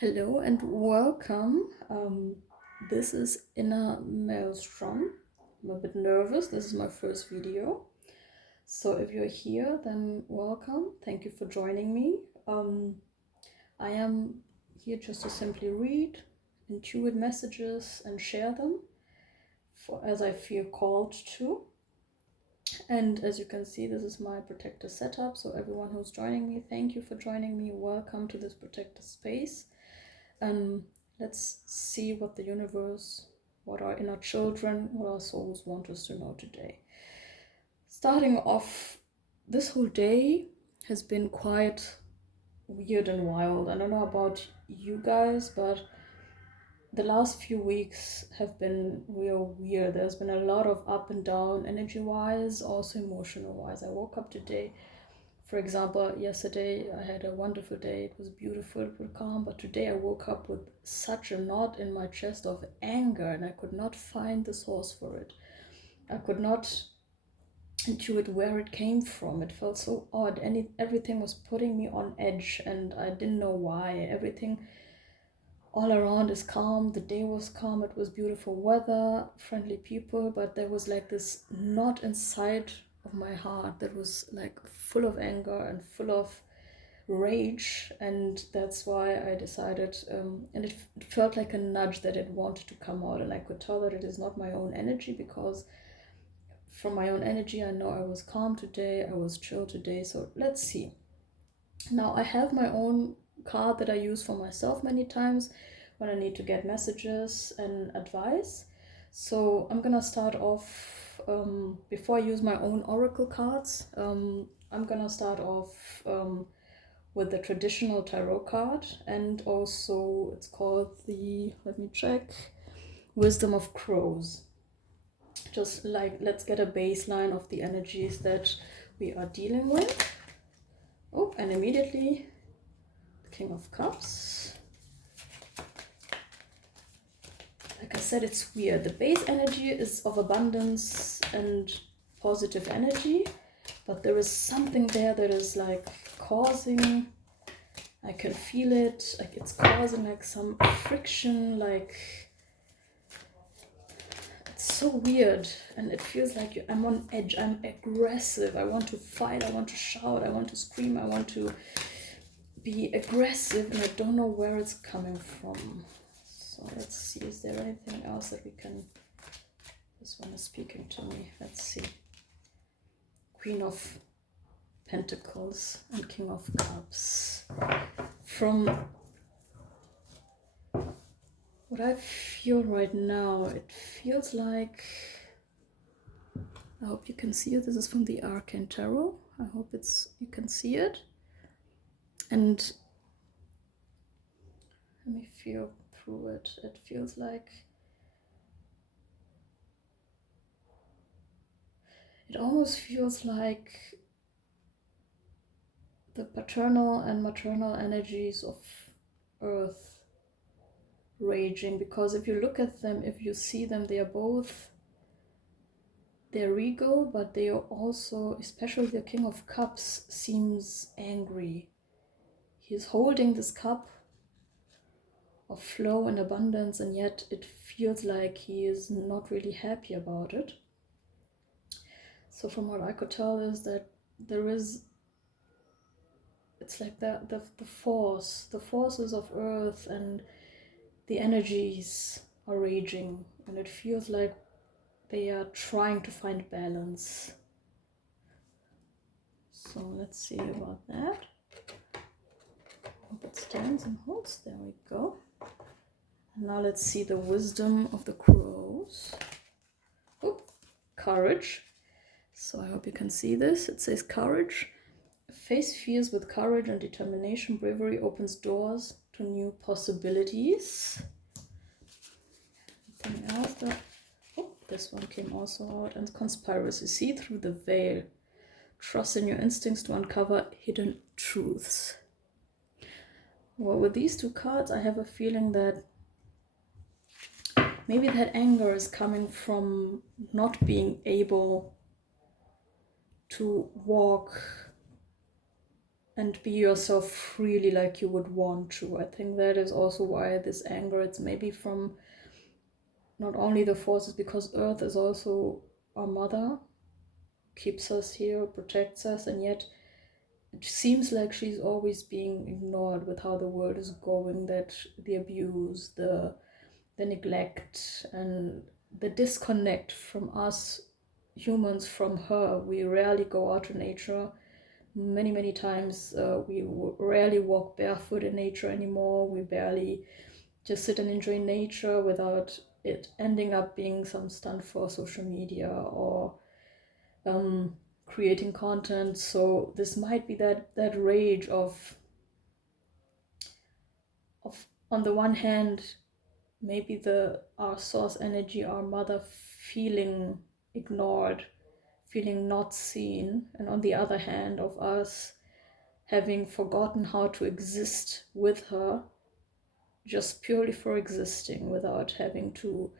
Hello and welcome. This is Inner Maelstrom. I'm a bit nervous. This is my first video. So if you're here, then welcome. Thank you for joining me. I am here just to simply read, intuit messages and share them as I feel called to. And as you can see, this is my protector setup. So everyone who's joining me, thank you for joining me. Welcome to this protector space. Let's see what the universe, what our inner children, what our souls want us to know today. Starting off, this whole day has been quite weird and wild. I don't know about you guys, but the last few weeks have been real weird. There's been a lot of up and down energy-wise, also emotional-wise. I woke up today. For example, yesterday I had a wonderful day. It was beautiful, it was calm, but today I woke up with such a knot in my chest of anger and I could not find the source for it. I could not intuit where it came from. It felt so odd and everything was putting me on edge and I didn't know why. Everything all around is calm. The day was calm. It was beautiful weather, friendly people, but there was like this knot inside of my heart that was like full of anger and full of rage, and that's why I decided, and it felt like a nudge that it wanted to come out, and I could tell that it is not my own energy, because from my own energy I know I was calm today, I was chill today. So let's see. Now I have my own card that I use for myself many times when I need to get messages and advice. So I'm gonna start off, before I use my own oracle cards, I'm gonna start off with the traditional tarot card, and also it's called the, let me check, Wisdom of Crows. Just like, let's get a baseline of the energies that we are dealing with. Oh, and immediately King of Cups. Like I said, it's weird. The base energy is of abundance and positive energy, but there is something there that is like causing, I can feel it, like it's causing like some friction, like it's so weird, and it feels like I'm on edge, I'm aggressive, I want to fight, I want to shout, I want to scream, I want to be aggressive, and I don't know where it's coming from. So let's see, is there anything else that we can, this one is speaking to me, let's see. Queen of Pentacles and King of Cups. From what I feel right now, it feels like, I hope you can see it, this is from the Arcane Tarot, I hope you can see it. And let me feel through it. It feels like, it almost feels like the paternal and maternal energies of Earth raging, because if you look at them, if you see them, they are both, they're regal, but they are also, especially the King of Cups, seems angry. He's holding this cup of flow and abundance, and yet it feels like he is not really happy about it. So from what I could tell is that there is, it's like the forces of Earth and the energies are raging, and it feels like they are trying to find balance. So let's see about that. Hope it stands and holds. There we go. And now let's see the Wisdom of the Crows. Oh, courage. So I hope you can see this. It says courage. Face fears with courage and determination. Bravery opens doors to new possibilities. Anything else that, oh, this one came also out. And conspiracy. See through the veil. Trust in your instincts to uncover hidden truths. Well, with these two cards, I have a feeling that maybe that anger is coming from not being able to walk and be yourself freely like you would want to. I think that is also why this anger, it's maybe from not only the forces, because Earth is also our mother, keeps us here, protects us, and yet it seems like she's always being ignored with how the world is going, that the abuse, the neglect, and the disconnect from us humans from her. We rarely go out to nature. Many times we rarely walk barefoot in nature anymore. We barely just sit and enjoy nature without it ending up being some stunt for social media or creating content. So this might be that rage of on the one hand, maybe our source energy, our mother, feeling ignored, feeling not seen, and on the other hand of us having forgotten how to exist with her, just purely for existing, without having to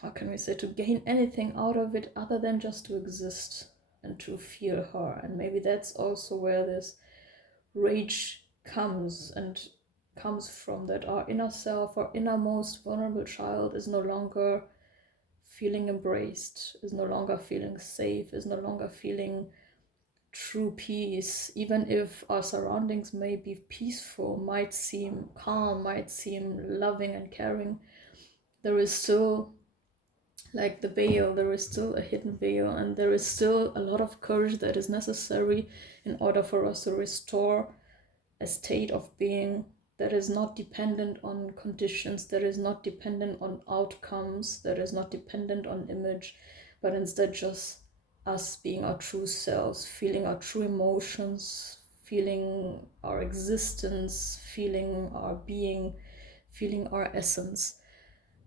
how can we say, to gain anything out of it other than just to exist and to feel her. And maybe that's also where this rage comes from, that our inner self, our innermost vulnerable child, is no longer feeling embraced, is no longer feeling safe, is no longer feeling true peace. Even if our surroundings may be peaceful, might seem calm, might seem loving and caring, there is still, like the veil, there is still a hidden veil, and there is still a lot of courage that is necessary in order for us to restore a state of being that is not dependent on conditions, that is not dependent on outcomes, that is not dependent on image, but instead just us being our true selves, feeling our true emotions, feeling our existence, feeling our being, feeling our essence.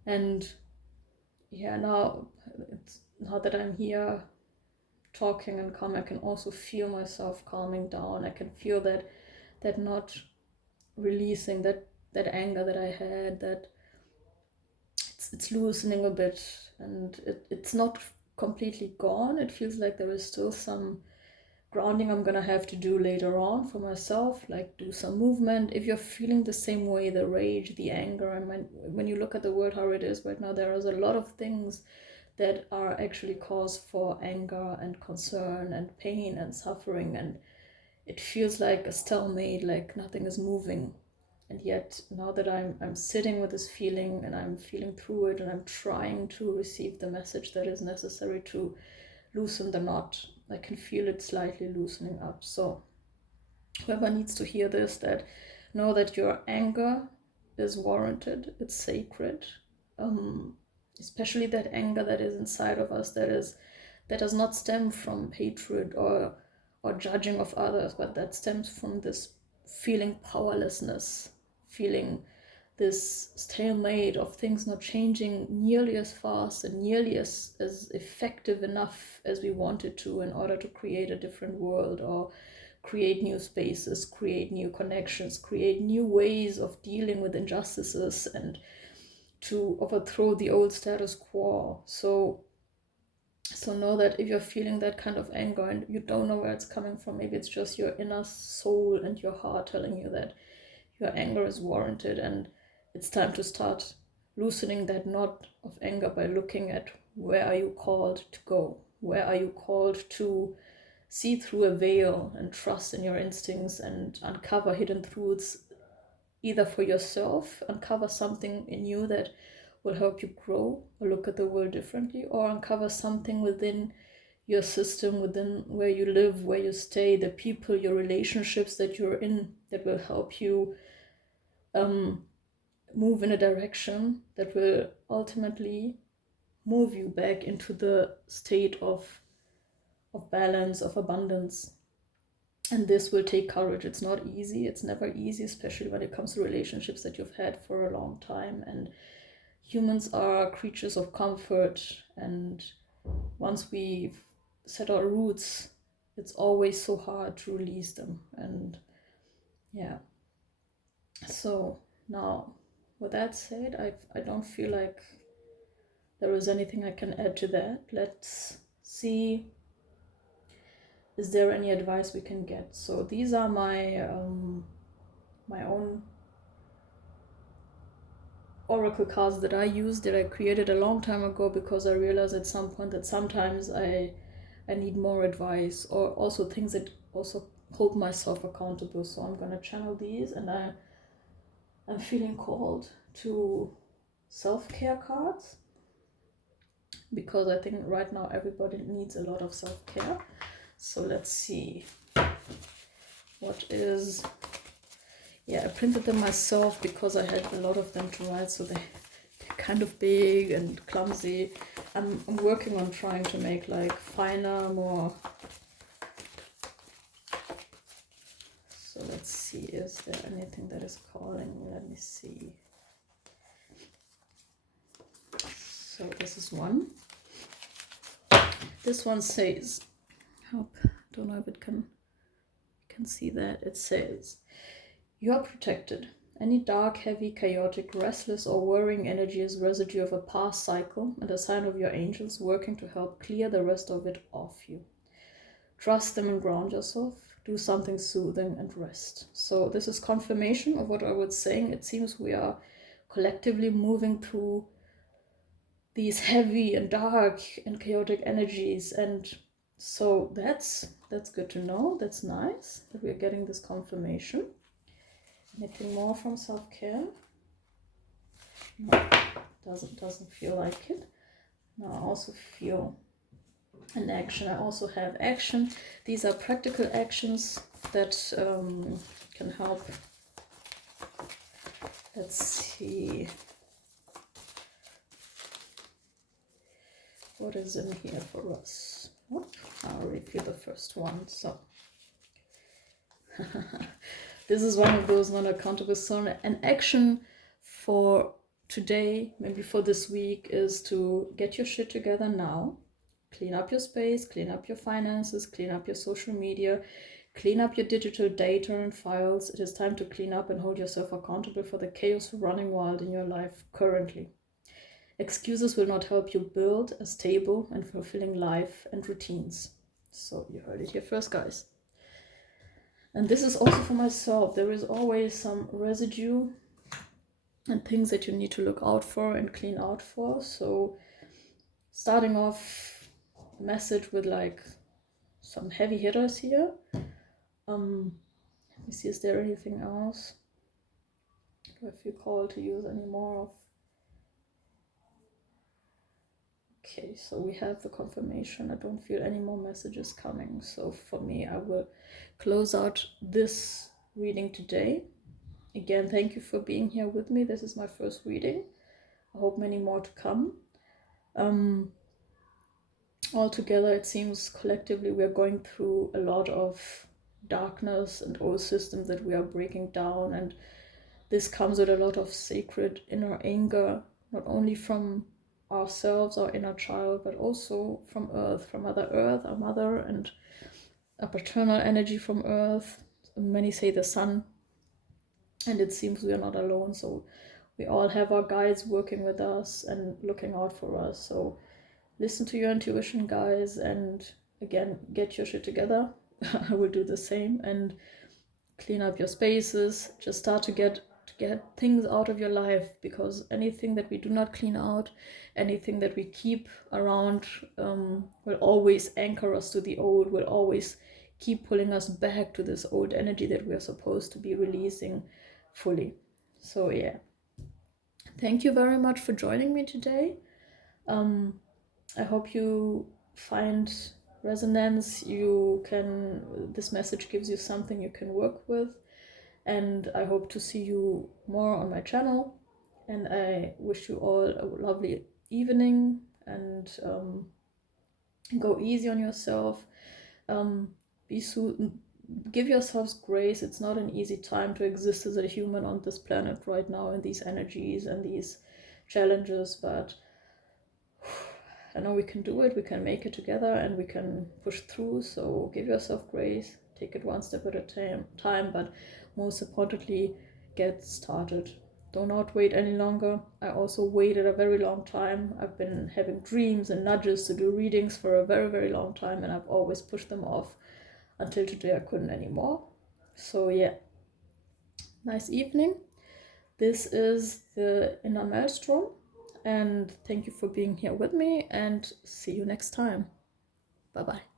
And yeah, now that I'm here talking and calm, I can also feel myself calming down. I can feel that not releasing that anger that I had, that it's loosening a bit, and it's not completely gone. It feels like there is still some grounding I'm gonna have to do later on for myself, like do some movement. If you're feeling the same way, the rage, the anger, and when you look at the world how it is right now, there is a lot of things that are actually cause for anger and concern and pain and suffering, and it feels like a stalemate, like nothing is moving. And yet now that I'm sitting with this feeling and I'm feeling through it, and I'm trying to receive the message that is necessary to loosen the knot, I can feel it slightly loosening up. So whoever needs to hear this, that know that your anger is warranted, it's sacred, especially that anger that is inside of us, that does not stem from hatred or judging of others, but that stems from this feeling powerlessness, feeling this stalemate of things not changing nearly as fast and nearly as effective enough as we wanted to, in order to create a different world, or create new spaces, create new connections, create new ways of dealing with injustices, and to overthrow the old status quo. So know that if you're feeling that kind of anger and you don't know where it's coming from, maybe it's just your inner soul and your heart telling you that your anger is warranted, and it's time to start loosening that knot of anger by looking at, where are you called to go? Where are you called to see through a veil and trust in your instincts and uncover hidden truths, either for yourself, uncover something in you that will help you grow or look at the world differently, or uncover something within your system, within where you live, where you stay, the people, your relationships that you're in, that will help you move in a direction that will ultimately move you back into the state of balance, of abundance. And this will take courage. It's not easy. It's never easy, especially when it comes to relationships that you've had for a long time. And humans are creatures of comfort. And once we've set our roots, it's always so hard to release them. And yeah. So now, with that said, I don't feel like there is anything I can add to that. Let's see is there any advice we can get? So these are my my own oracle cards that I use, that I created a long time ago, because I realized at some point that sometimes I need more advice, or also things that also hold myself accountable. So I'm gonna channel these, and I'm feeling called to self-care cards, because I think right now everybody needs a lot of self-care. So let's see what is. Yeah, I printed them myself because I had a lot of them to write, so they're kind of big and clumsy. I'm working on trying to make like finer, more. So let's see, is there anything that is calling? Let me see. So this is one. This one says, hope, don't know if it can see that. It says, you are protected. Any dark, heavy, chaotic, restless, or worrying energy is residue of a past cycle and a sign of your angels working to help clear the rest of it off you. Trust them and ground yourself. Do something soothing and rest. So this is confirmation of what I was saying. It seems we are collectively moving through these heavy and dark and chaotic energies, and so that's good to know. That's nice that we're getting this confirmation. Anything more from self-care? No, doesn't feel like it. Now I also feel an action. I also have action. These are practical actions that can help. Let's see. What is in here for us? Oh, I already feel the first one. So this is one of those non-accountable. So an action for today, maybe for this week, is to get your shit together now. Clean up your space, clean up your finances, clean up your social media, clean up your digital data and files. It is time to clean up and hold yourself accountable for the chaos running wild in your life currently. Excuses will not help you build a stable and fulfilling life and routines. So you heard it here first, guys. And this is also for myself. There is always some residue and things that you need to look out for and clean out for. So starting off the message with like some heavy hitters here. Let me see, is there anything else? Do I feel called to use any more of? Okay, so we have the confirmation. I don't feel any more messages coming. So for me, I will close out this reading today. Again, thank you for being here with me. This is my first reading. I hope many more to come. Altogether, it seems collectively we're going through a lot of darkness and old systems that we are breaking down. And this comes with a lot of sacred inner anger, not only from ourselves, our inner child, but also from Earth, from Mother Earth, our mother, and a paternal energy from Earth. Many say the sun, and it seems we are not alone. So we all have our guides working with us and looking out for us. So listen to your intuition, guys, and again, get your shit together. I will do the same, and clean up your spaces. Just start to get things out of your life, because anything that we do not clean out, anything that we keep around, will always anchor us to the old, will always keep pulling us back to this old energy that we are supposed to be releasing fully. So yeah, thank you very much for joining me today. I hope you find resonance. This message gives you something you can work with, and I hope to see you more on my channel. And I wish you all a lovely evening, and go easy on yourself. Give yourselves grace. It's not an easy time to exist as a human on this planet right now in these energies and these challenges, but I know we can do it, we can make it together, and we can push through. So give yourself grace, take it one step at a time, but most importantly, get started. Do not wait any longer. I also waited a very long time. I've been having dreams and nudges to do readings for a very, very long time, and I've always pushed them off. until today I couldn't anymore. So yeah, nice evening. This is the Inner Maelstrom, and thank you for being here with me, and see you next time. Bye bye.